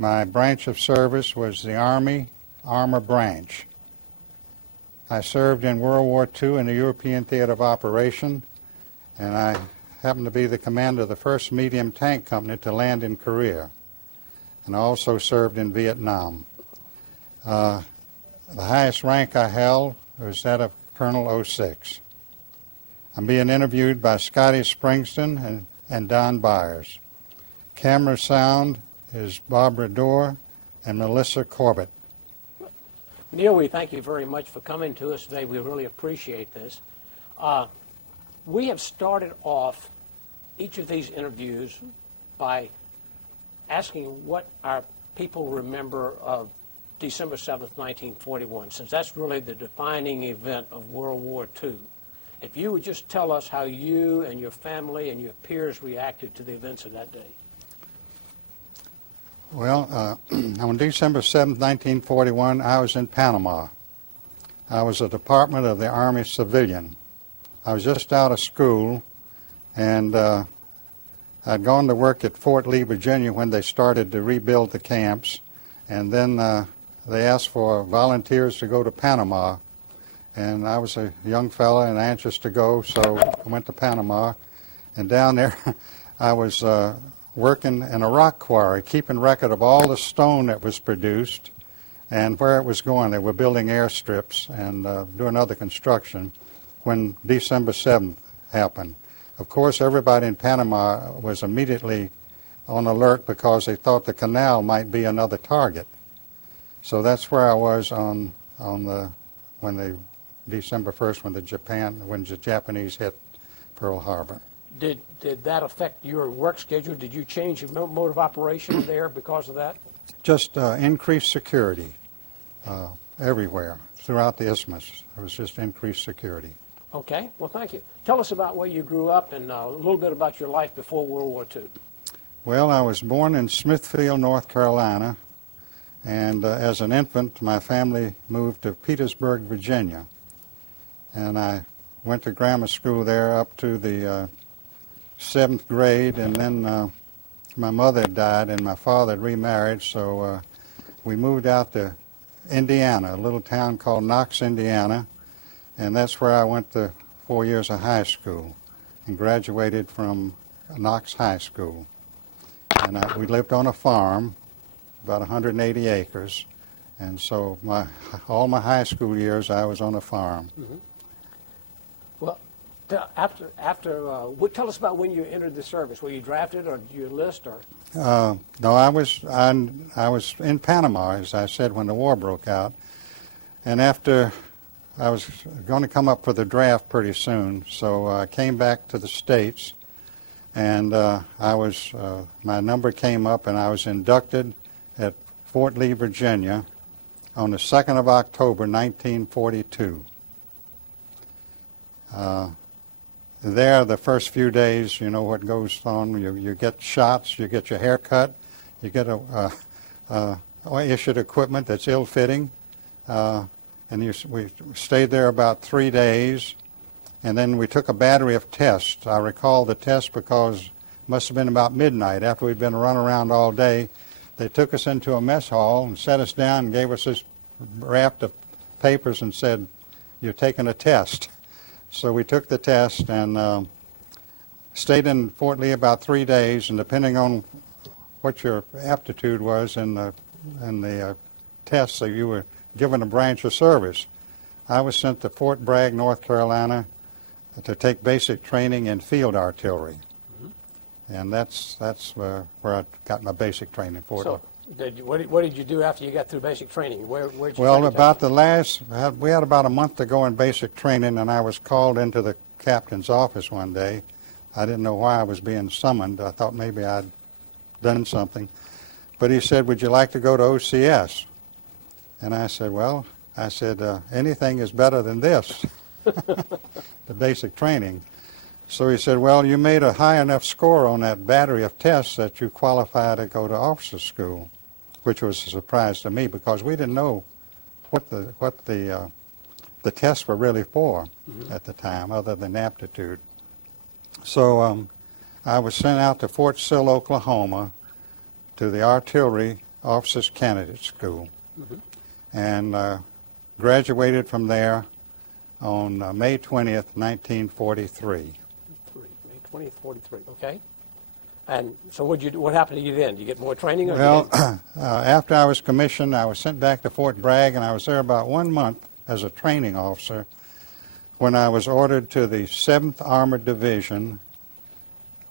My branch of service was the Army Armor Branch. I served in World War II in the European Theater of Operation, and I happened to be the commander of the first medium tank company to land in Korea. And I also served in Vietnam. The highest rank I held was that of Colonel 06. I'm being interviewed by Scotty Springston and Don Byers. Camera sound is Barbara Dorr and Melissa Corbett. Neil, we thank you very much for coming to us today. We really appreciate this. We have started off each of these interviews by asking what our people remember of December 7th, 1941, since that's really the defining event of World War II. If you would just tell us how you and your family and your peers reacted to the events of that day. Well, on December 7th, 1941, I was in Panama. I was a Department of the Army civilian. I was just out of school, and I'd gone to work at Fort Lee, Virginia when they started to rebuild the camps, and then they asked for volunteers to go to Panama, and I was a young fella and anxious to go, so I went to Panama, and down there I was working in a rock quarry, keeping record of all the stone that was produced and where it was going. They were building airstrips and doing other construction when December 7th happened. Of course, everybody in Panama was immediately on alert because they thought the canal might be another target. So that's where I was on December 1st when the Japanese hit Pearl Harbor. Did that affect your work schedule? Did you change your mode of operation there because of that? Just increased security everywhere throughout the isthmus. It was just increased security. Okay, well, thank you. Tell us about where you grew up and a little bit about your life before World War II. Well, I was born in Smithfield, North Carolina, and as an infant, my family moved to Petersburg, Virginia, and I went to grammar school there up to the 7th grade, and then my mother had died and my father had remarried, so we moved out to Indiana, a little town called Knox, Indiana, and that's where I went to 4 years of high school and graduated from Knox High School. And we lived on a farm, about 180 acres, and so all my high school years I was on a farm. Mm-hmm. Well, tell us about when you entered the service. Were you drafted or did you enlist? Or? No, I was in Panama, as I said, when the war broke out, and after I was going to come up for the draft pretty soon, so I came back to the States, and my number came up, and I was inducted at Fort Lee, Virginia, on the 2nd of October, 1942. There, the first few days, you know what goes on. You get shots, you get your hair cut, you get issued equipment that's ill-fitting, and we stayed there about 3 days, and then we took a battery of tests. I recall the test because it must have been about midnight. After we'd been running around all day, they took us into a mess hall and set us down and gave us this raft of papers and said, "You're taking a test." So we took the test and stayed in Fort Lee about 3 days, and depending on what your aptitude was in the tests, so you were given a branch of service. I was sent to Fort Bragg, North Carolina, to take basic training in field artillery, and that's where I got my basic training for. So, what did you do after you got through basic training? Where'd you well, about we had about a month to go in basic training, and I was called into the captain's office one day. I didn't know why I was being summoned. I thought maybe I'd done something. But he said, "Would you like to go to OCS?" And I said, well, anything is better than this, the basic training. So he said, well, you made a high enough score on that battery of tests that you qualify to go to officer school, which was a surprise to me because we didn't know what the tests were really for at the time, other than aptitude. So I was sent out to Fort Sill, Oklahoma, to the artillery Officers Candidate School, and graduated from there on May 20th, 1943. May 20th, 43. Okay. And so what happened to you then? Did you get more training? Or Well, after I was commissioned, I was sent back to Fort Bragg, and I was there about 1 month as a training officer when I was ordered to the 7th Armored Division,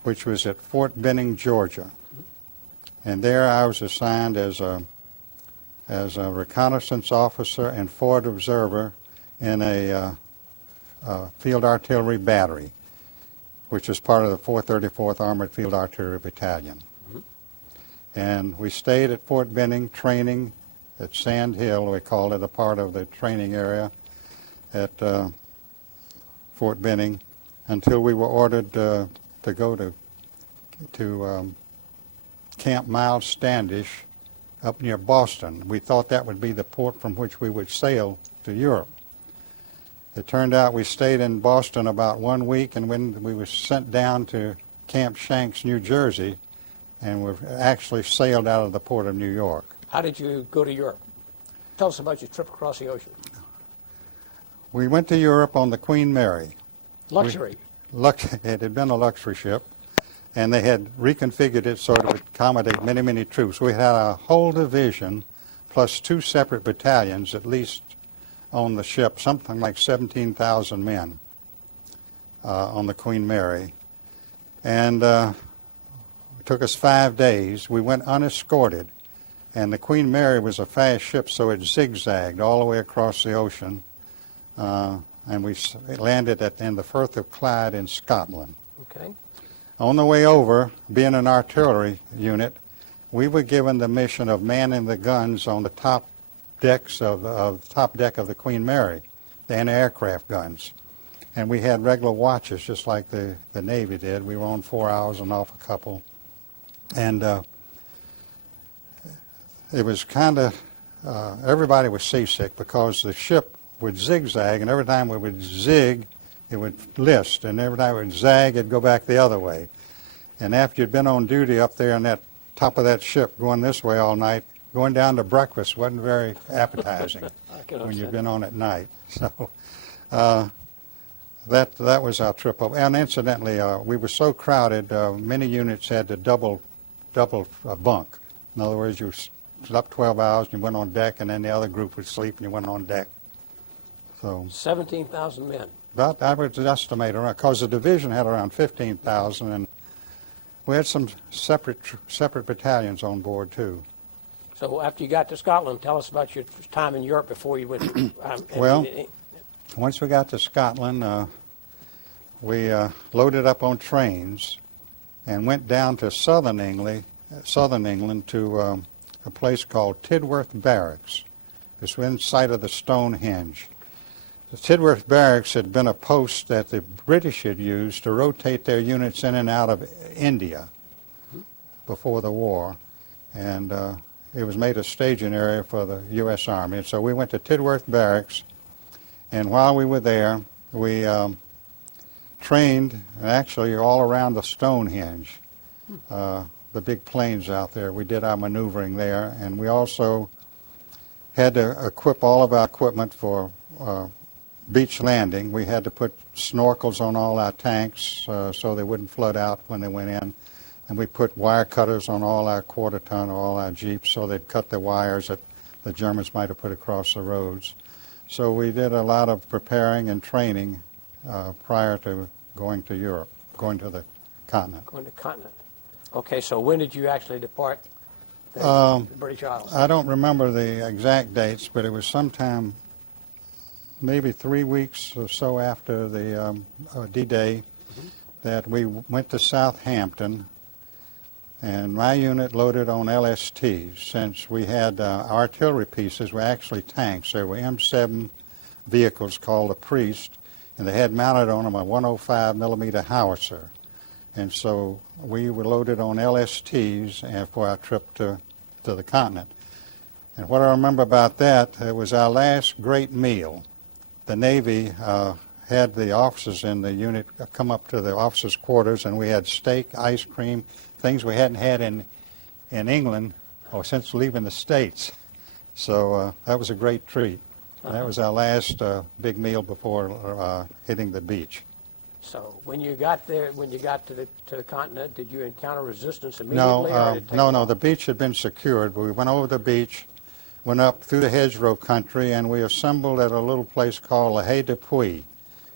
which was at Fort Benning, Georgia. And there I was assigned as a reconnaissance officer and forward observer in a field artillery battery, which was part of the 434th Armored Field Artillery Battalion. And we stayed at Fort Benning training at Sand Hill, we called it, a part of the training area at Fort Benning, until we were ordered to go to Camp Miles Standish up near Boston. We thought that would be the port from which we would sail to Europe. It turned out we stayed in Boston about 1 week, and when we were sent down to Camp Shanks, New Jersey, and we actually sailed out of the port of New York. how did you go to Europe? Tell us about your trip across the ocean. We went to Europe on the Queen Mary. Luxury. It had been a luxury ship, and they had reconfigured it so it would accommodate many, many troops. We had a whole division plus 2 separate battalions at least on the ship, something like 17,000 men on the Queen Mary. And it took us 5 days. We went unescorted, and the Queen Mary was a fast ship, so it zigzagged all the way across the ocean. And we landed in the Firth of Clyde in Scotland. Okay. On the way over, being an artillery unit, we were given the mission of manning the guns on the top decks of the top deck of the Queen Mary, the anti-aircraft guns. And we had regular watches, just like the Navy did. We were on 4 hours and off a couple. And it was kind of, everybody was seasick because the ship would zigzag, and every time we would zig, it would list, and every time it would zag, it'd go back the other way. And after you'd been on duty up there on that top of that ship going this way all night, going down to breakfast wasn't very appetizing when you'd been on at night. So that was our trip up. And incidentally, we were so crowded, many units had to double bunk. In other words, you slept 12 hours, and you went on deck, and then the other group would sleep, and you went on deck. So 17,000 men. about, I would estimate around, because the division had around 15,000, and we had some separate battalions on board too. So after you got to Scotland, tell us about your time in Europe before you went. Well, once we got to Scotland, we loaded up on trains and went down to southern England to a place called Tidworth Barracks. It's in sight of the Stonehenge. The Tidworth Barracks had been a post that the British had used to rotate their units in and out of India before the war, and it was made a staging area for the U.S. Army. And so we went to Tidworth Barracks, and while we were there, we trained actually all around the Stonehenge, the big plains out there. We did our maneuvering there, and we also had to equip all of our equipment for beach landing. We had to put snorkels on all our tanks so they wouldn't flood out when they went in. And we put wire cutters on all our quarter-ton, all our Jeeps, so they'd cut the wires that the Germans might have put across the roads. So we did a lot of preparing and training prior to going to Europe, going to the continent. Going to the continent. Okay, so when did you actually depart the British Isles? I don't remember the exact dates, but it was sometime maybe 3 weeks or so after the D-Day that we went to Southampton, and my unit loaded on LSTs. Since we had artillery pieces were actually tanks. They were M7 vehicles called the Priest, and they had mounted on them a 105 millimeter howitzer. And so we were loaded on LSTs for our trip to the continent. And what I remember about that, it was our last great meal. The Navy had the officers in the unit come up to the officers' quarters, and we had steak, ice cream, things we hadn't had in England since leaving the States. So that was a great treat. That was our last big meal before hitting the beach. So when you got there, when you got to the continent, did you encounter resistance No, immediately? Or did it take a no, while? the beach had been secured, but we went over the beach, went up through the hedgerow country, and we assembled at a little place called La Haye de Puy,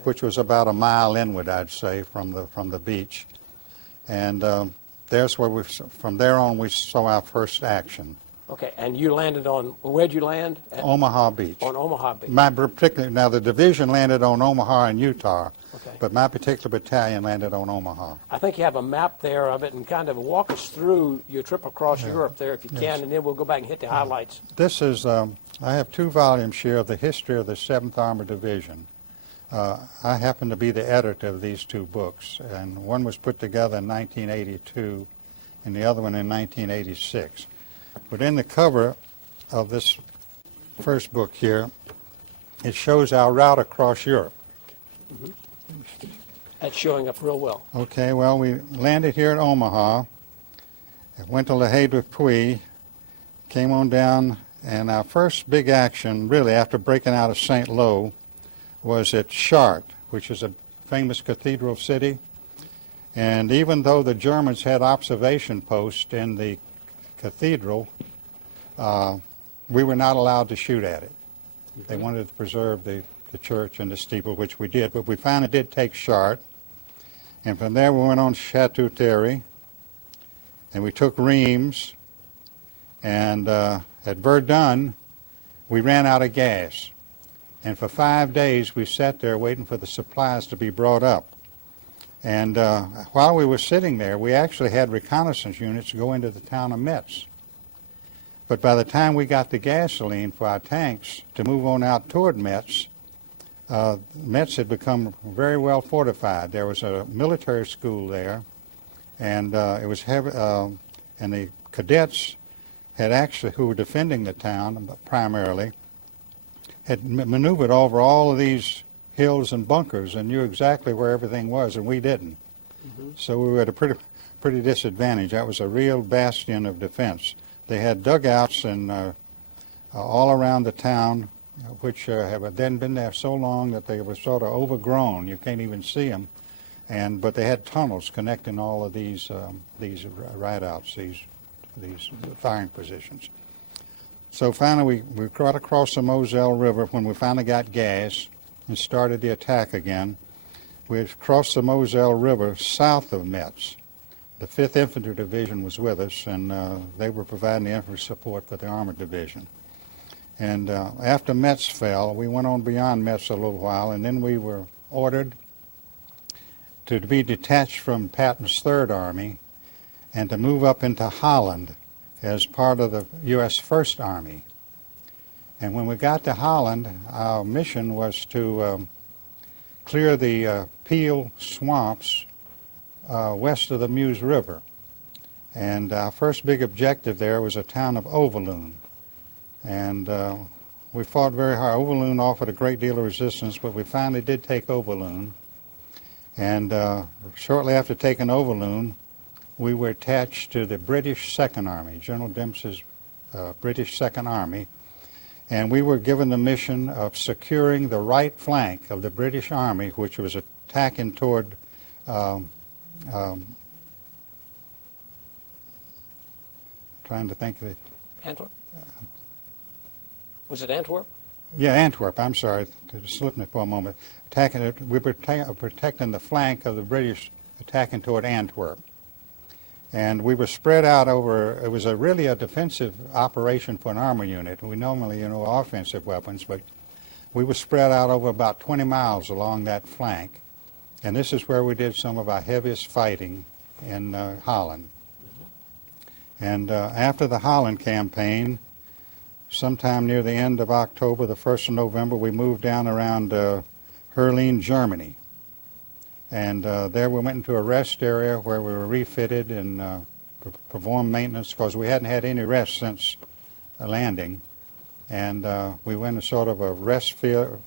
which was about a mile inward, I'd say, from the beach. And there's where from there on, we saw our first action. Okay, and you landed on, where'd you land? Omaha Beach. On Omaha Beach. Now the division landed on Omaha and Utah, Okay. but my particular battalion landed on Omaha. I think you have a map there of it, and kind of walk us through your trip across Europe there if you can, and then we'll go back and hit the highlights. This is, I have 2 volumes here of the history of the 7th Armored Division. I happen to be the editor of these 2 books, and one was put together in 1982 and the other one in 1986. But in the cover of this first book here, it shows our route across Europe. That's showing up real well. Okay, well, we landed here at Omaha, went to La Haye de Puy, came on down, and our first big action, really, after breaking out of St. Lo, was at Chartres, which is a famous cathedral city. And even though the Germans had observation posts in the cathedral, we were not allowed to shoot at it. They wanted to preserve the church and the steeple, which we did. But we finally did take Chartres. And from there we went on Chateau Thierry, and we took Reims. And at Verdun, we ran out of gas. And for 5 days we sat there waiting for the supplies to be brought up. And while we were sitting there, we actually had reconnaissance units go into the town of Metz. But by the time we got the gasoline for our tanks to move on out toward Metz, Metz had become very well fortified. There was a military school there, and it was heavy, and the cadets had actually, who were defending the town primarily, had maneuvered over all of these hills and bunkers and knew exactly where everything was, and we didn't. So we were at a pretty disadvantage. That was a real bastion of defense. They had dugouts and all around the town, which have then been there so long that they were sort of overgrown. You can't even see them. But they had tunnels connecting all of these rideouts, these firing positions. So finally, we got across the Moselle River when we finally got gas and started the attack again. We crossed the Moselle River south of Metz. The 5th Infantry Division was with us, and they were providing the infantry support for the Armored Division. And after Metz fell, we went on beyond Metz a little while, and then we were ordered to be detached from Patton's 3rd Army and to move up into Holland as part of the U.S. 1st Army. And when we got to Holland, our mission was to clear the Peel swamps west of the Meuse River. And our first big objective there was a town of Overloon. And we fought very hard. Overloon offered a great deal of resistance, but we finally did take Overloon. And shortly after taking Overloon, we were attached to the British 2nd Army, General Dempsey's British 2nd Army, and we were given the mission of securing the right flank of the British Army, which was attacking toward trying to think of it. Antwerp? Was it Antwerp? Yeah, Antwerp. I'm sorry, it slipped me for a moment. We were protecting the flank of the British attacking toward Antwerp. And we were spread out over, it was really a defensive operation for an armor unit. We normally, offensive weapons, but we were spread out over about 20 miles along that flank. And this is where we did some of our heaviest fighting in Holland. And after the Holland campaign, sometime near the end of October, the 1st of November, we moved down around Herrlin, Germany. And there we went into a rest area where we were refitted and performed maintenance because we hadn't had any rest since landing. And we went in sort of a rest period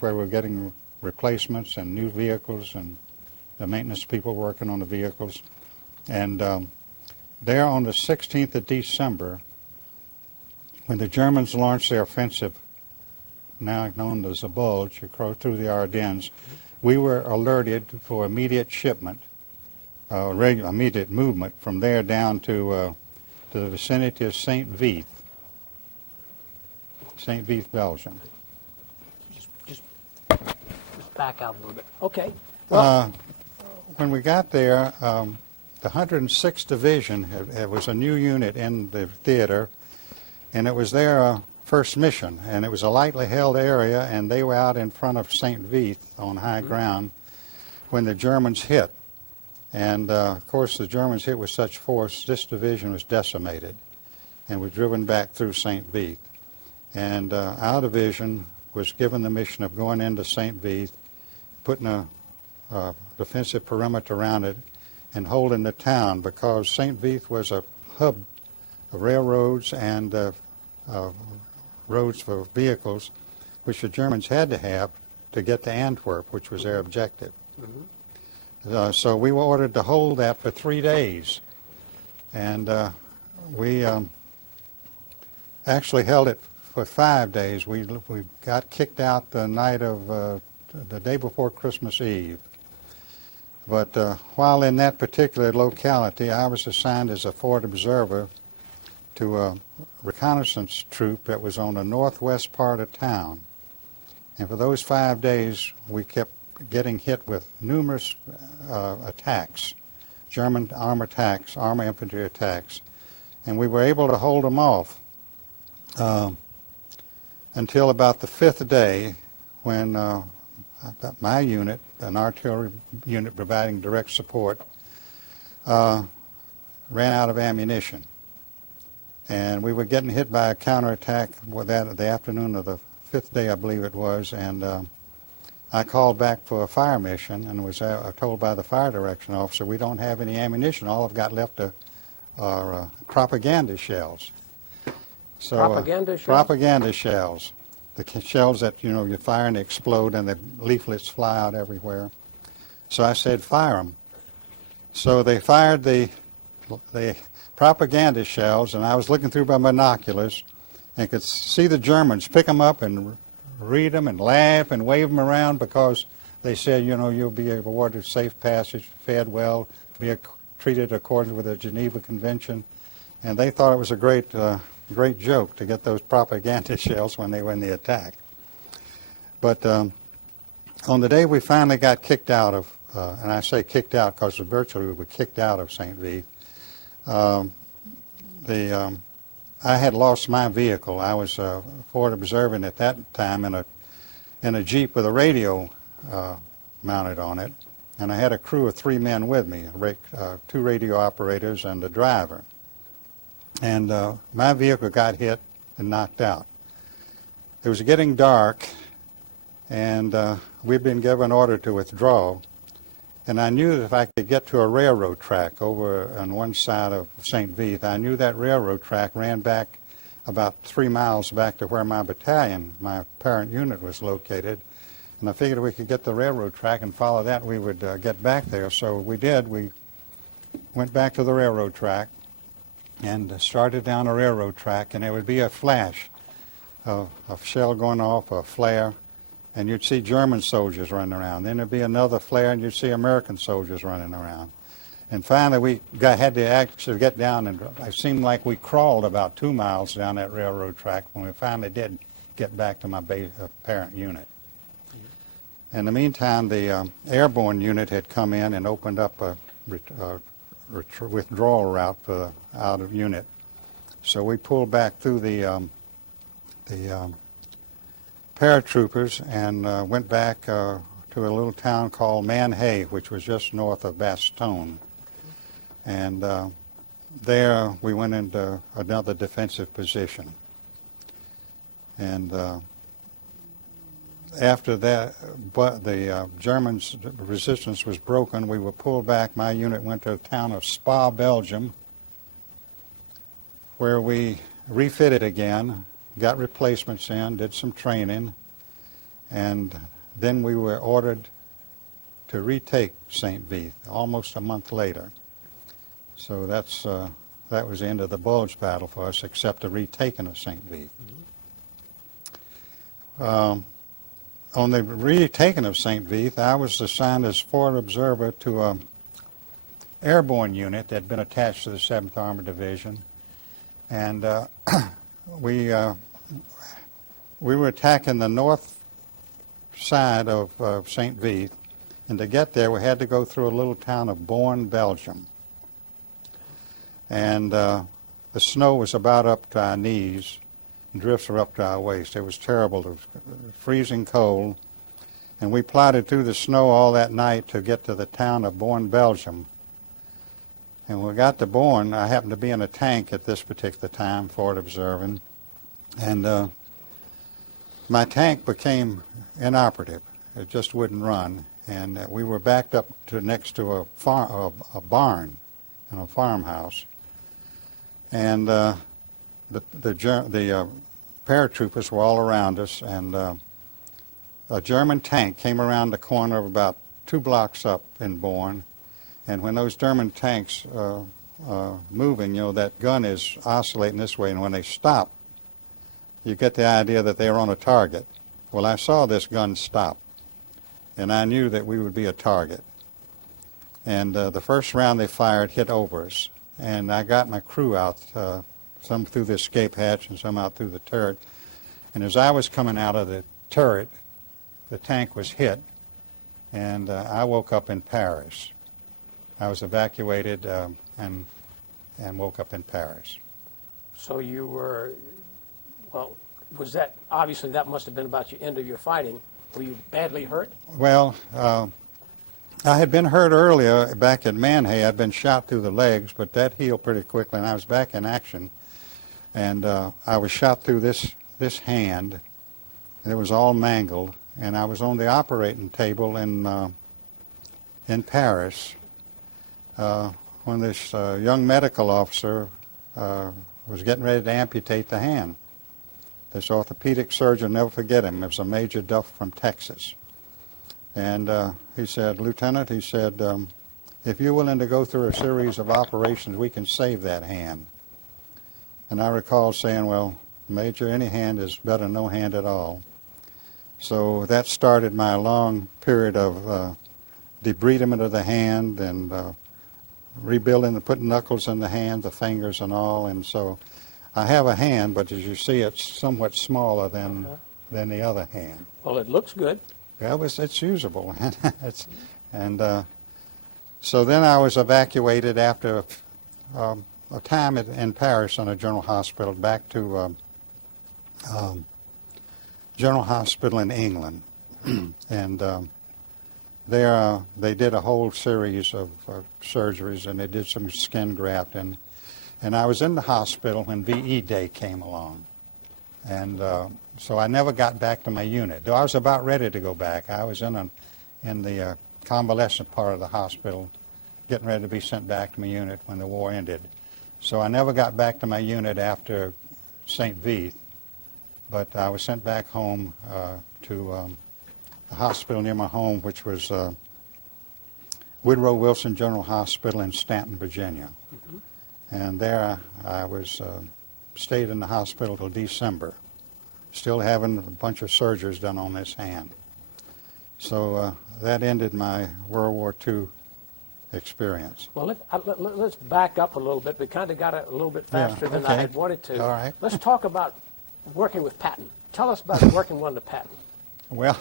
where we were getting replacements and new vehicles and the maintenance people working on the vehicles. And there on the 16th of December, When the Germans launched their offensive, now known as the Bulge, across through the Ardennes, we were alerted for immediate shipment, immediate movement from there down to the vicinity of St. Vith, Belgium. Just back out a little bit. Okay. Well, When we got there, the 106th Division it was a new unit in the theater, and it was their first mission, and it was a lightly held area, and they were out in front of St. Vith on high ground when the Germans hit. And, of course, the Germans hit with such force, this division was decimated and was driven back through St. Vith. And our division was given the mission of going into St. Vith, putting a defensive perimeter around it, and holding the town, because St. Vith was a hub of railroads and roads for vehicles, which the Germans had to have to get to Antwerp, which was their objective. So we were ordered to hold that for 3 days, and we actually held it for 5 days. We got kicked out the night of the day before Christmas Eve. But while in that particular locality, I was assigned as a forward observer to a reconnaissance troop that was on the northwest part of town. And for those 5 days, we kept getting hit with numerous attacks, German armor infantry attacks. And we were able to hold them off until about the 5th day, when my unit, an artillery unit providing direct support, ran out of ammunition. And we were getting hit by a counterattack the afternoon of the 5th day, I believe it was, and I called back for a fire mission and was told by the fire direction officer, we don't have any ammunition. All I've got left are propaganda shells. So, propaganda shells? Propaganda shells. The shells that, you fire and they explode and the leaflets fly out everywhere. So I said, fire them. So they fired the propaganda shells, and I was looking through my binoculars and could see the Germans pick them up and read them and laugh and wave them around, because they said, you'll be awarded safe passage, fed well, be treated according with the Geneva Convention. And they thought it was a great joke to get those propaganda shells when they were in the attack. But on the day we finally got kicked out of, and I say kicked out because virtually we were kicked out of St. Vith, I had lost my vehicle. I was forward observing at that time in a Jeep with a radio mounted on it, and I had a crew of 3 men with me, 2 radio operators and a driver. And my vehicle got hit and knocked out. It was getting dark, and we'd been given order to withdraw. And I knew that if I could get to a railroad track over on one side of St. Vith, I knew that railroad track ran back about 3 miles back to where my battalion, my parent unit, was located. And I figured if we could get the railroad track and follow that, we would get back there. So we did. We went back to the railroad track and started down a railroad track, and there would be a flash of a shell going off, a flare, and you'd see German soldiers running around. Then there'd be another flare, and you'd see American soldiers running around. And finally, had to actually get down, and it seemed like we crawled about 2 miles down that railroad track when we finally did get back to my parent unit. In the meantime, the airborne unit had come in and opened up a withdrawal route for out of unit. So we pulled back through the paratroopers and went back to a little town called Manhay, which was just north of Bastogne. And there we went into another defensive position. And after that, but the Germans' resistance was broken. We were pulled back. My unit went to the town of Spa, Belgium, where we refitted again, got replacements in, did some training, and then we were ordered to retake St. Vith almost a month later. So that's that was the end of the Bulge battle for us, except the retaking of St. Vith. On the retaking of St. Vith, I was assigned as forward observer to an airborne unit that had been attached to the 7th Armored Division. And we were attacking the north side of St. Vith. And to get there, we had to go through a little town of Born, Belgium. And the snow was about up to our knees, and drifts were up to our waist. It was terrible. It was freezing cold. And we plodded through the snow all that night to get to the town of Born, Belgium. And when we got to Born, I happened to be in a tank at this particular time, forward observing. And my tank became inoperative. It just wouldn't run. And we were backed up to next to a barn in a farmhouse. And the paratroopers were all around us, and a German tank came around the corner of about 2 blocks up in Born. And when those German tanks moving, you know, that gun is oscillating this way, and when they stop, you get the idea that they were on a target. Well, I saw this gun stop, and I knew that we would be a target. And the first round they fired hit over us, and I got my crew out, some through the escape hatch and some out through the turret. And as I was coming out of the turret, the tank was hit, and I woke up in Paris. I was evacuated and woke up in Paris. So you were, well, was that, obviously that must have been about the end of your fighting. Were you badly hurt? Well, I had been hurt earlier back at Manhay. I'd been shot through the legs, but that healed pretty quickly, and I was back in action. And I was shot through this hand, and it was all mangled. And I was on the operating table in Paris when this young medical officer was getting ready to amputate the hand. This orthopedic surgeon, never forget him, it was a Major Duff from Texas. And he said, "Lieutenant," he said, "if you're willing to go through a series of operations, we can save that hand." And I recall saying, "Well, Major, any hand is better than no hand at all." So that started my long period of debridement of the hand and rebuilding and putting knuckles in the hand, the fingers and all. And so I have a hand, but as you see, it's somewhat smaller than the other hand. Well, it looks good. Yeah, it's usable. So then I was evacuated after a time in Paris in a general hospital back to general hospital in England. And there they did a whole series of surgeries, and they did some skin grafting. And I was in the hospital when VE Day came along. And so I never got back to my unit. Though I was about ready to go back. I was in the convalescent part of the hospital, getting ready to be sent back to my unit when the war ended. So I never got back to my unit after St. Vith, but I was sent back home to a hospital near my home, which was Woodrow Wilson General Hospital in Stanton, Virginia. Mm-hmm. And there I was stayed in the hospital till December, still having a bunch of surgeries done on this hand. So that ended my World War II experience. Well, let's back up a little bit. We kind of got a little bit faster than I had wanted to. All right. Let's talk about working with Patton. Tell us about working under Patton. Well,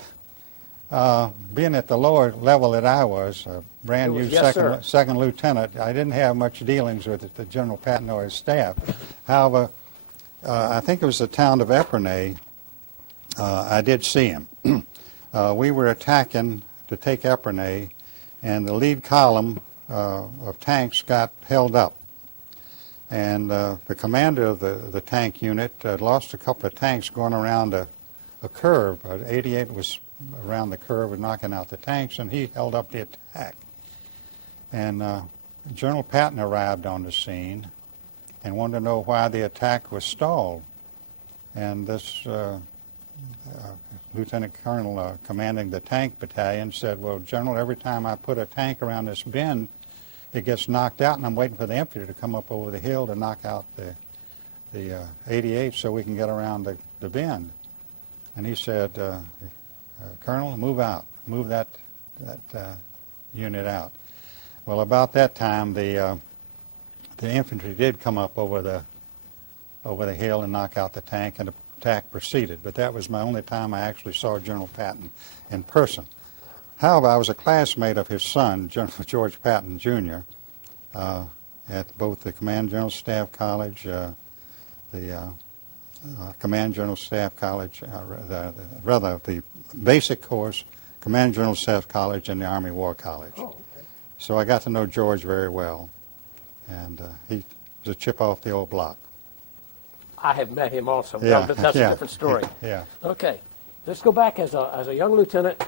being at the lower level that I was, a brand new second lieutenant, I didn't have much dealings with the General Patton or his staff. However, I think it was the town of Epernay, I did see him. We were attacking to take Epernay, and the lead column of tanks got held up. And the commander of the tank unit lost a couple of tanks going around a curve. 88 was around the curve and knocking out the tanks, and he held up the attack. And General Patton arrived on the scene and wanted to know why the attack was stalled. And this Lieutenant Colonel commanding the tank battalion said, "Well, General, every time I put a tank around this bend, it gets knocked out, and I'm waiting for the infantry to come up over the hill to knock out the 88 so we can get around the bend. And he said, Colonel, move out. Move that unit out. Well, about that time, the infantry did come up over the hill and knock out the tank, and the attack proceeded. But that was my only time I actually saw General Patton in person. However, I was a classmate of his son, General George Patton, Jr., at both the Command General Staff College, the Command General Staff College, rather the basic course, Command General Staff College, and the Army War College. Oh, okay. So I got to know George very well, and he was a chip off the old block. I have met him also, Yeah, but that's yeah, a different story. Yeah. Okay, let's go back as a young lieutenant.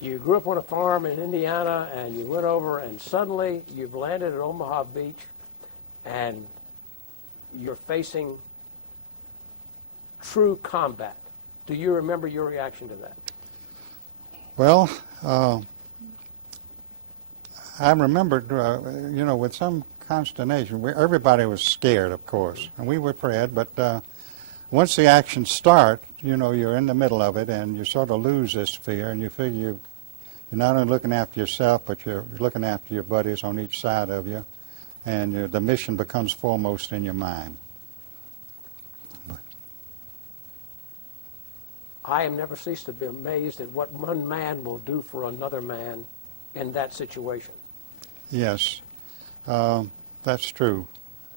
You grew up on a farm in Indiana, and you went over, and suddenly you've landed at Omaha Beach, and you're facing true combat. Do you remember your reaction to that? Well, I remembered, with some consternation. Everybody was scared, of course, and we were afraid, but once the action starts, you're in the middle of it, and you sort of lose this fear, and you figure you're not only looking after yourself, but you're looking after your buddies on each side of you, and the mission becomes foremost in your mind. I have never ceased to be amazed at what one man will do for another man in that situation. Yes, that's true.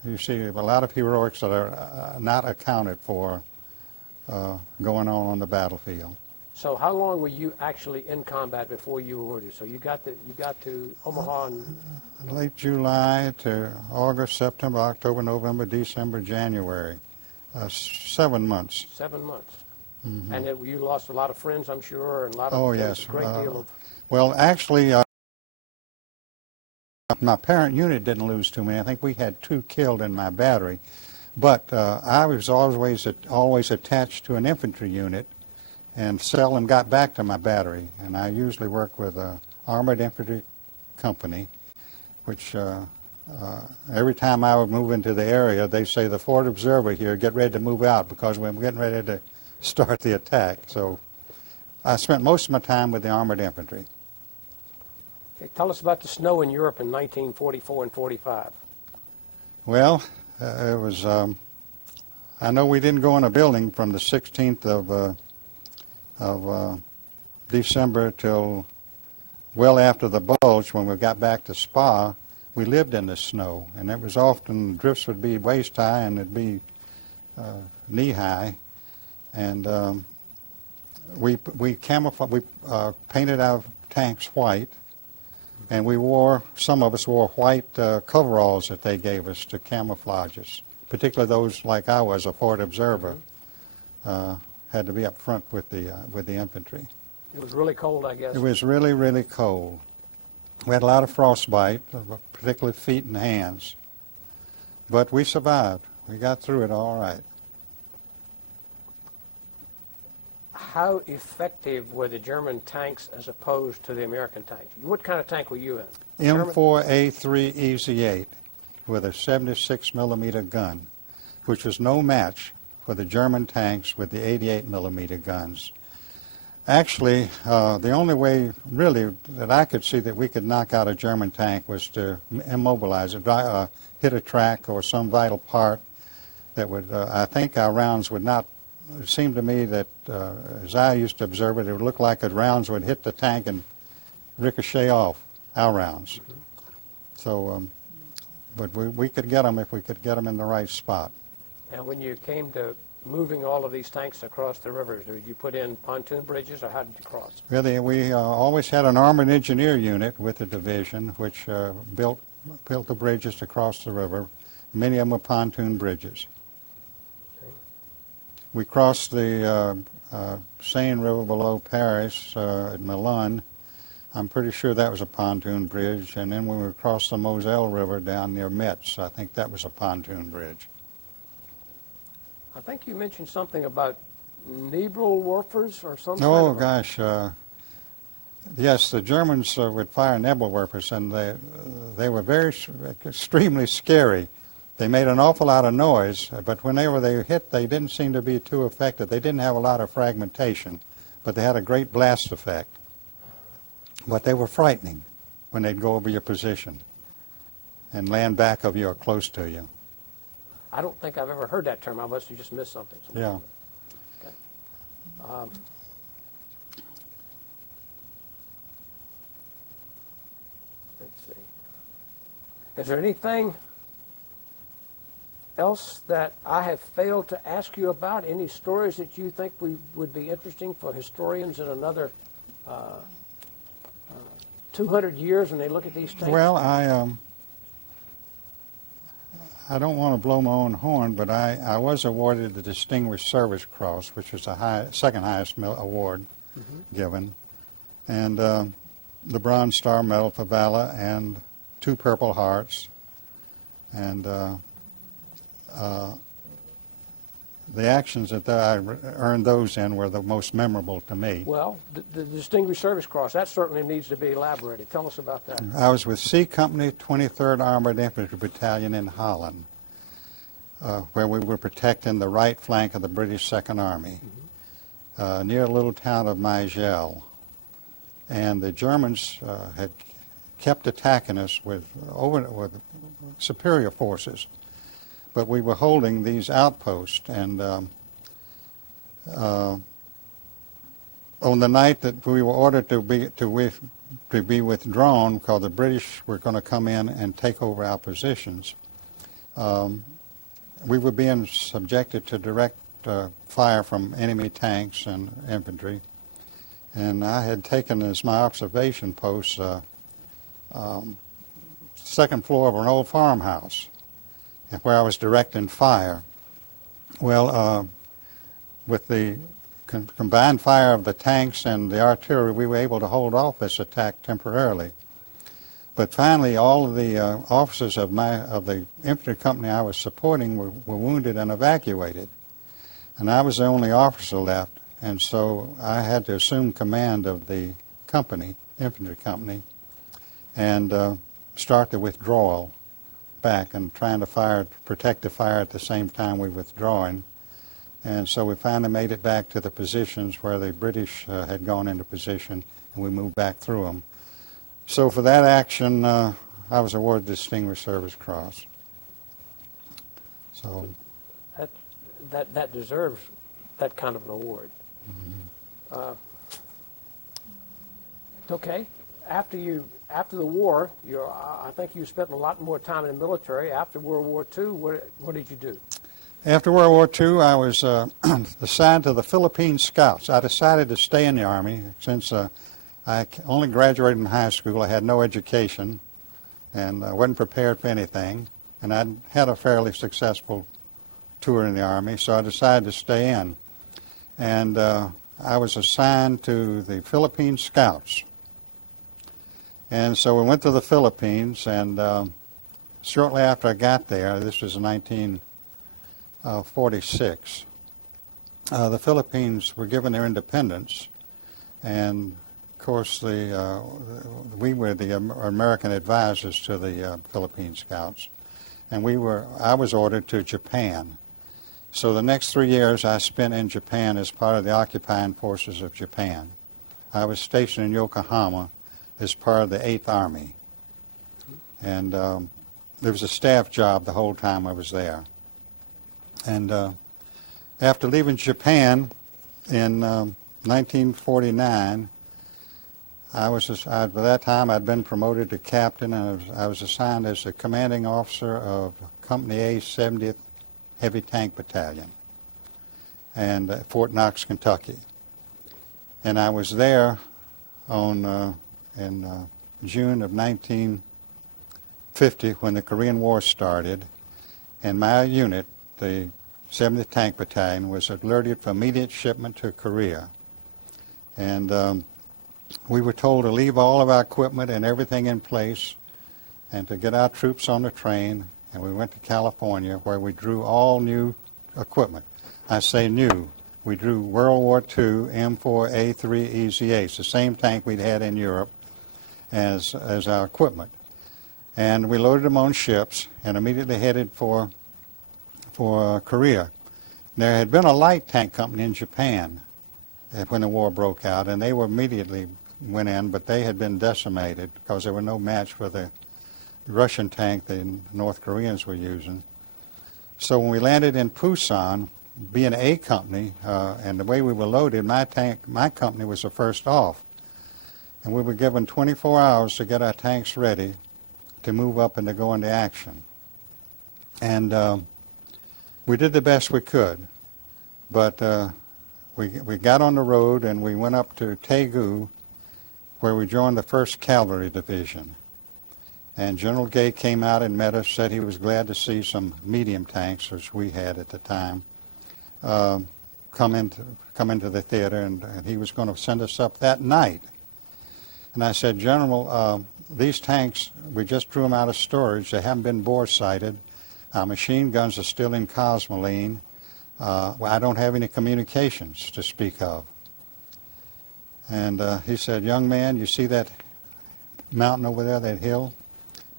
You see a lot of heroics that are not accounted for going on the battlefield. So how long were you actually in combat before you were ordered? So you got to Omaha in Late July to August, September, October, November, December, January. 7 months. 7 months. Mm-hmm. And you lost a lot of friends, I'm sure, and a lot of Oh, yes. a great deal of. Well, actually, my parent unit didn't lose too many. I think we had 2 killed in my battery. But I was always attached to an infantry unit and seldom got back to my battery. And I usually worked with an armored infantry company, which every time I would move into the area, they say, the Fort Observer here, get ready to move out because we're getting ready to start the attack. So I spent most of my time with the armored infantry. Okay, tell us about the snow in Europe in 1944 and 45. Well, it was, I know we didn't go in a building from the 16th of December till well after the bulge. When we got back to Spa, we lived in the snow, and it was often, drifts would be waist high and it'd be knee high. And we painted our tanks white, and some of us wore white coveralls that they gave us to camouflage us, particularly those like I was, a Fort Observer, had to be up front with the infantry. It was really cold, I guess. It was really, really cold. We had a lot of frostbite, particularly feet and hands, but we survived. We got through it all right. How effective were the German tanks as opposed to the American tanks? What kind of tank were you in? M4A3 Easy 8 with a 76 millimeter gun, which was no match for the German tanks with the 88 millimeter guns. Actually, the only way really that I could see that we could knock out a German tank was to immobilize it, hit a track or some vital part that would, I think our rounds would not. It seemed to me that, as I used to observe it, it would look like the rounds would hit the tank and ricochet off our rounds. So, but we could get them if we could get them in the right spot. And when you came to moving all of these tanks across the rivers, did you put in pontoon bridges, or how did you cross? Really, we always had an armored engineer unit with the division, which built the bridges to cross the river. Many of them were pontoon bridges. We crossed the Seine River below Paris at Milan. I'm pretty sure that was a pontoon bridge. And then when we crossed the Moselle River down near Metz, I think that was a pontoon bridge. I think you mentioned something about Nebelwerfers or something. Oh, gosh. Yes, the Germans would fire Nebelwerfers, and they were extremely scary. They made an awful lot of noise, but whenever they hit, they didn't seem to be too effective. They didn't have a lot of fragmentation, but they had a great blast effect. But they were frightening when they'd go over your position and land back of you or close to you. I don't think I've ever heard that term. I must have just missed something. Yeah. Okay. Let's see. Is there anything else that I have failed to ask you about? Any stories that you think would be interesting for historians in another 200 years when they look at these things? Well, I don't want to blow my own horn, but I was awarded the Distinguished Service Cross, which was the second highest award given, and the Bronze Star Medal for Valor and 2 Purple Hearts, and the actions that I earned those in were the most memorable to me. Well, the Distinguished Service Cross, that certainly needs to be elaborated. Tell us about that. I was with C Company, 23rd Armored Infantry Battalion in Holland, where we were protecting the right flank of the British Second Army, near a little town of Maigel. And the Germans had kept attacking us with superior forces. But we were holding these outposts, and on the night that we were ordered to be withdrawn, because the British were going to come in and take over our positions, we were being subjected to direct fire from enemy tanks and infantry, and I had taken as my observation post second floor of an old farmhouse, where I was directing fire. Well, with the combined fire of the tanks and the artillery, we were able to hold off this attack temporarily. But finally, all of the officers of the infantry company I was supporting were wounded and evacuated. And I was the only officer left, and so I had to assume command of the company, infantry company, and start the withdrawal back and trying to protect the fire at the same time we were withdrawing. And so we finally made it back to the positions where the British had gone into position, and we moved back through them. So for that action, I was awarded the Distinguished Service Cross. So that deserves that kind of an award. Okay. After the war, I think you spent a lot more time in the military. After World War II, what did you do? After World War II, I was assigned to the Philippine Scouts. I decided to stay in the Army since I only graduated from high school. I had no education and I wasn't prepared for anything. And I'd had a fairly successful tour in the Army, so I decided to stay in. And I was assigned to the Philippine Scouts. And so we went to the Philippines, and shortly after I got there, this was in 1946, the Philippines were given their independence, and of course we were the American advisors to the Philippine Scouts, and I was ordered to Japan. So the next 3 years I spent in Japan as part of the occupying forces of Japan. I was stationed in Yokohama as part of the 8th Army. And there was a staff job the whole time I was there. And after leaving Japan in 1949, by that time I'd been promoted to captain, and I was assigned as the commanding officer of Company A, 70th Heavy Tank Battalion, and at Fort Knox, Kentucky. And I was there in June of 1950 when the Korean War started, and my unit, the 70th Tank Battalion, was alerted for immediate shipment to Korea. And we were told to leave all of our equipment and everything in place and to get our troops on the train, and we went to California where we drew all new equipment. I say new we drew World War II M4A3EZH, the same tank we'd had in Europe as our equipment. And we loaded them on ships and immediately headed for Korea. There had been a light tank company in Japan when the war broke out, and they were immediately went in, but they had been decimated because there were no match for the Russian tank the North Koreans were using. So when we landed in Busan, being a company, and the way we were loaded, my company was the first off. And we were given 24 hours to get our tanks ready to move up and to go into action. And we did the best we could. But we got on the road and we went up to Daegu, where we joined the 1st Cavalry Division. And General Gay came out and met us, said he was glad to see some medium tanks, which we had at the time, come into the theater, and he was going to send us up that night. And I said, General, these tanks, we just drew them out of storage. They haven't been bore sighted. Our machine guns are still in Cosmoline. I don't have any communications to speak of. And he said, young man, you see that mountain over there, that hill?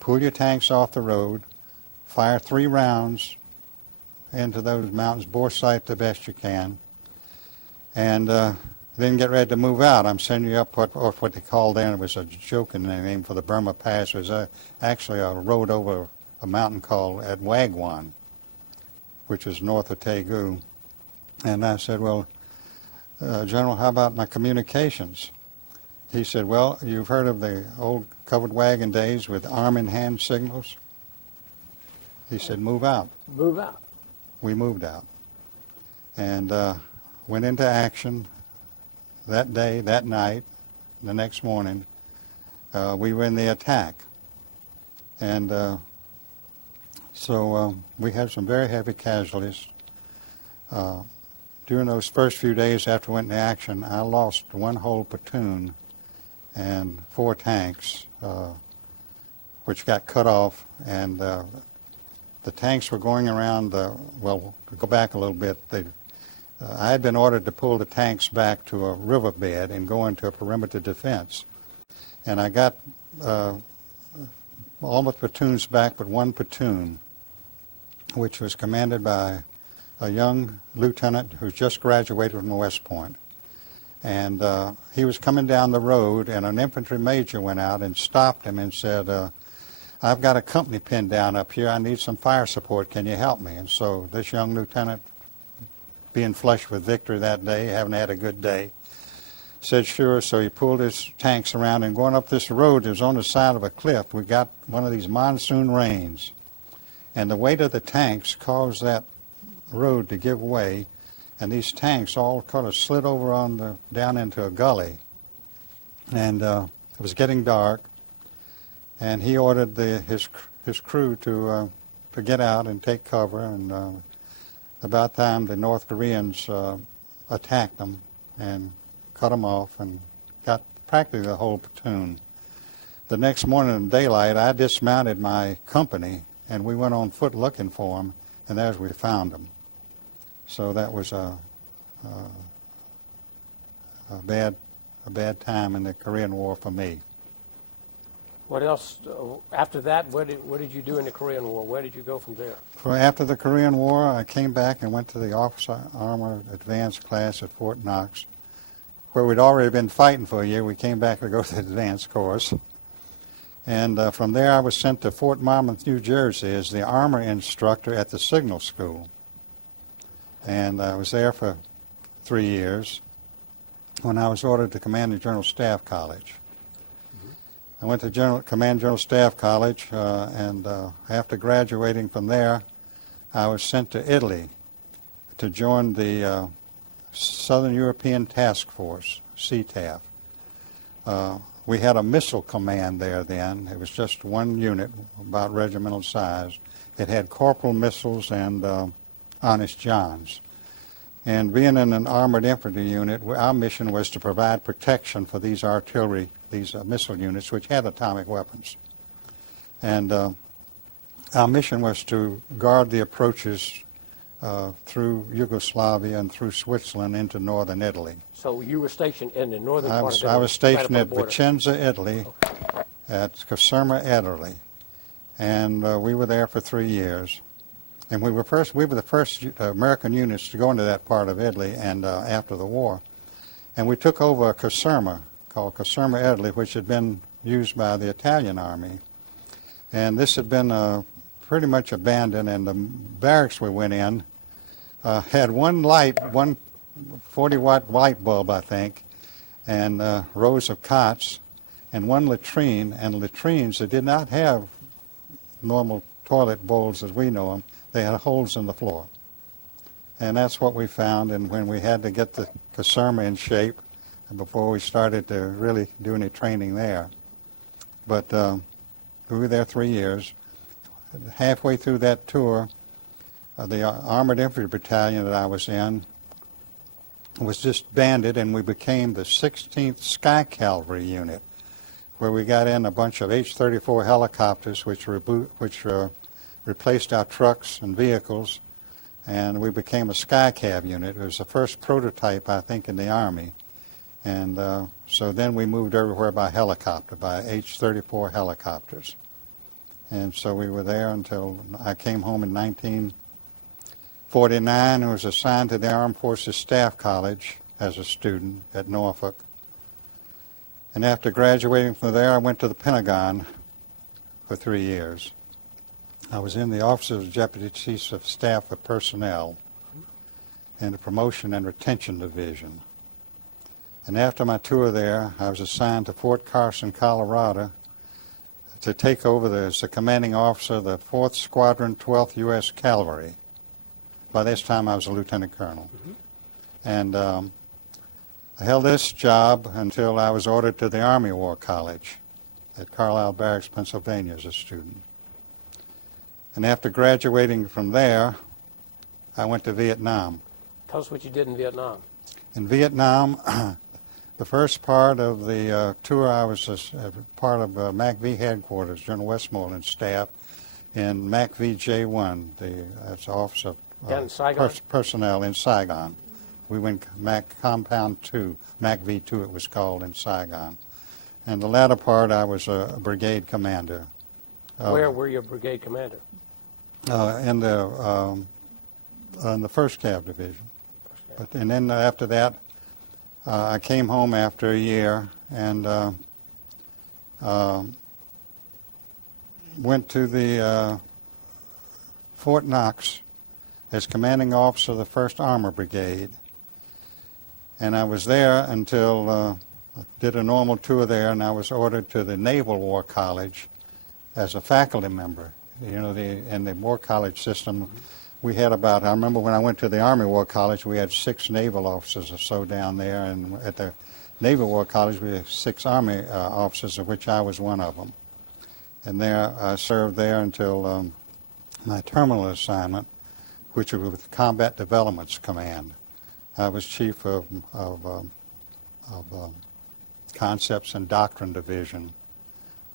Pull your tanks off the road, fire 3 rounds into those mountains, bore sight the best you can, and then get ready to move out. I'm sending you up what they called then, it was a joking name for the Burma Pass. It was actually a road over a mountain called at Wagwan, which is north of Daegu. And I said, well, General, how about my communications? He said, well, you've heard of the old covered wagon days with arm-in-hand signals? He said, move out. Move out. We moved out and went into action that day, that night, the next morning. We were in the attack. And so we had some very heavy casualties. During those first few days after we went into action, I lost 1 whole platoon and 4 tanks, which got cut off. And the tanks were going around, well, to go back a little bit, I had been ordered to pull the tanks back to a riverbed and go into a perimeter defense. And I got all the platoons back but 1 platoon, which was commanded by a young lieutenant who just graduated from West Point. And he was coming down the road, and an infantry major went out and stopped him and said, I've got a company pinned down up here. I need some fire support. Can you help me? And so this young lieutenant, being flushed with victory that day, having had a good day, said sure. So he pulled his tanks around, and going up this road that was on the side of a cliff, we got one of these monsoon rains. And the weight of the tanks caused that road to give way, and these tanks all kind of slid over down into a gully. And it was getting dark, and he ordered his crew to get out and take cover. And about time the North Koreans attacked them and cut them off and got practically the whole platoon. The next morning in daylight, I dismounted my company, and we went on foot looking for them, and there's we found them. So that was a bad time in the Korean War for me. What else, after that, what did you do in the Korean War? Where did you go from there? After the Korean War, I came back and went to the Officer Armor Advanced class at Fort Knox, where we'd already been fighting for a year. We came back to go to the advanced course. And from there, I was sent to Fort Monmouth, New Jersey as the armor instructor at the Signal School. And I was there for 3 years when I was ordered to command the General Staff College. I went to Command General Staff College, and after graduating from there, I was sent to Italy to join the Southern European Task Force, CTAF. We had a missile command there then. It was just 1 unit, about regimental size. It had corporal missiles and Honest Johns. And being in an armored infantry unit, our mission was to provide protection for these artillery, these missile units, which had atomic weapons. And our mission was to guard the approaches through Yugoslavia and through Switzerland into northern Italy. So you were stationed in the northern part of Italy? I was stationed right at up on the border. Vicenza, Italy, at Caserma, Italy, and we were there for 3 years. And we were the first American units to go into that part of Italy, and after the war, and we took over Caserma, called Caserma, Italy, which had been used by the Italian army, and this had been pretty much abandoned. And the barracks we went in had one 40-watt light bulb, I think, and rows of cots, and one latrine. And latrines that did not have normal toilet bowls as we know them. They had holes in the floor. And that's what we found. And when we had to get the Caserma in shape before we started to really do any training there. But we were there 3 years. Halfway through that tour, the Armored Infantry Battalion that I was in was disbanded, and we became the 16th Sky Cavalry Unit, where we got in a bunch of H-34 helicopters, which replaced our trucks and vehicles, and we became a Sky Cav unit. It was the first prototype, I think, in the Army. And so then we moved everywhere by helicopter, by H-34 helicopters. And so we were there until I came home in 1949 and was assigned to the Armed Forces Staff College as a student at Norfolk. And after graduating from there, I went to the Pentagon for 3 years. I was in the Office of Deputy Chief of Staff of Personnel in the Promotion and Retention Division. And after my tour there, I was assigned to Fort Carson, Colorado, to take over as the commanding officer of the 4th Squadron, 12th U.S. Cavalry. By this time, I was a lieutenant colonel. And I held this job until I was ordered to the Army War College at Carlisle Barracks, Pennsylvania, as a student. And after graduating from there, I went to Vietnam. Tell us what you did in Vietnam. In Vietnam, the first part of the tour, I was part of MACV headquarters, General Westmoreland's staff, in MACV J1, that's the Office of Personnel in Saigon. We went MAC Compound 2, MACV 2 it was called, in Saigon. And the latter part, I was a brigade commander. Where were you a brigade commander? In the 1st Cav Division. And then after that, I came home after a year and went to the Fort Knox as commanding officer of the 1st Armor Brigade. And I was there until I did a normal tour there, and I was ordered to the Naval War College as a faculty member. You know, in the War College system, we had about, I remember when I went to the Army War College, we had 6 naval officers or so down there, and at the Naval War College, we had 6 Army officers, of which I was one of them. And there, I served there until my terminal assignment, which was with Combat Developments Command. I was chief of Concepts and Doctrine Division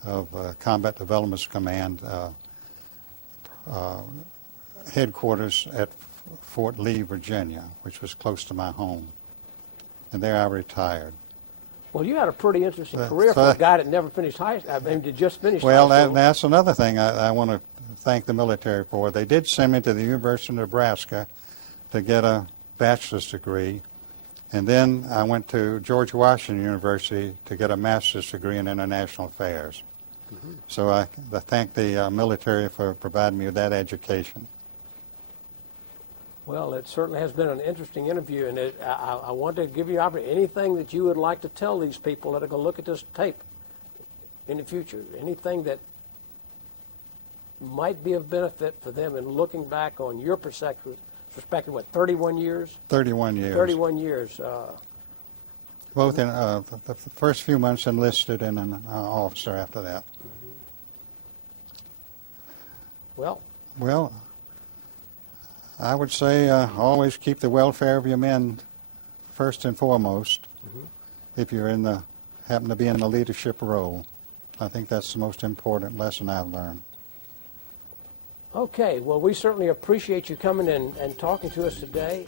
of Combat Developments Command, headquarters at Fort Lee, Virginia, which was close to my home. And there I retired. Well, you had a pretty interesting career for a guy that never finished high school. I mean, that just finished high school. Well, that's another thing I want to thank the military for. They did send me to the University of Nebraska to get a bachelor's degree. And then I went to George Washington University to get a master's degree in international affairs. So I thank the military for providing me with that education. Well, it certainly has been an interesting interview, and I want to give you anything that you would like to tell these people that are going to look at this tape in the future, anything that might be of benefit for them in looking back on your perspective, what, 31 years? 31 years. 31 years. Both in the first few months enlisted and an officer after that. Well, I would say always keep the welfare of your men first and foremost if you're happen to be in the leadership role. I think that's the most important lesson I've learned. Okay, well, we certainly appreciate you coming and talking to us today.